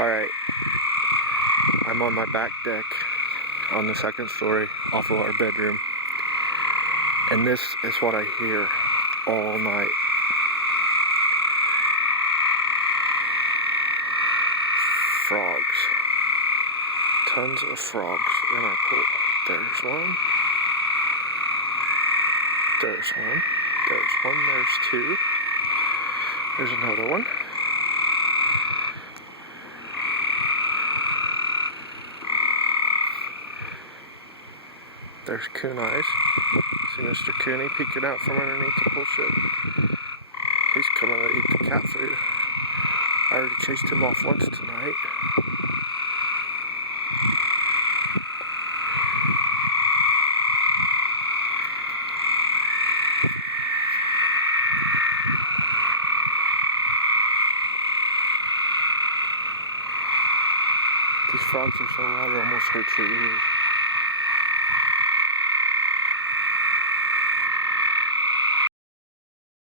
Alright, I'm on my back deck on the second story off of our bedroom, and this is what I hear all night. Frogs. Tons of frogs in our pool. There's one. There's one. There's one. There's two. There's another one. There's coon eyes. See Mr. Cooney peeking out from underneath the pool shed. He's coming to eat the cat food. I already chased him off once tonight. These frogs are so loud it almost hurts your ears.